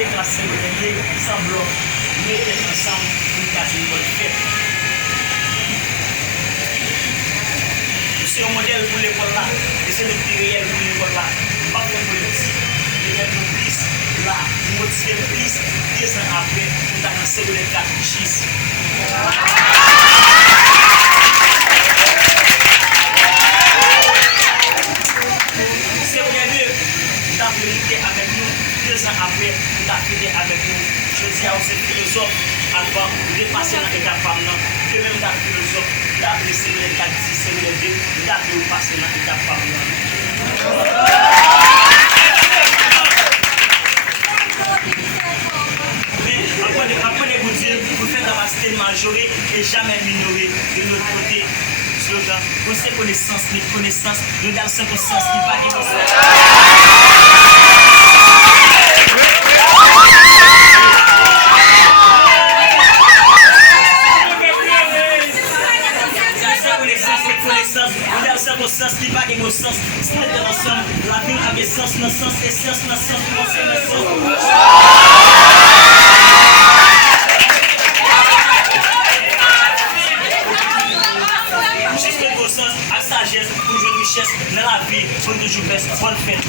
c'est classe séminaire, semblant, mettez ensemble pour nous casser une bonne fête. C'est un modèle pour l'école là, et c'est le plus réel pour l'école là. Pas pour politique, mais être plus là, motiver plus, 10 ans après, pour dans le secondaire 4 chis. C'est bien mieux, nous avons milité avec nous, 2 ans après, nous avons fini avec nous. Je dis à ces philosophes, avant de dépasser dans l'étape maintenant, que même dans le philosophe, d'après secondaire 4, 6, secondaire 2, nous avons passé dans l'étape maintenant. Apprenez vous dire, vous faites la cité majorée et jamais minorée de notre côté. Slogan, vous savez connaissance, mais connaissance, nous dans ce sens qui va sens qui va gagner au sens, c'est ensemble, la vie a des sens, le sens, et sens, le sens, le sens. J'espère qu'au sens, à sagesse, pour jouer de richesse, dans la vie, pour toujours best, bonne fête.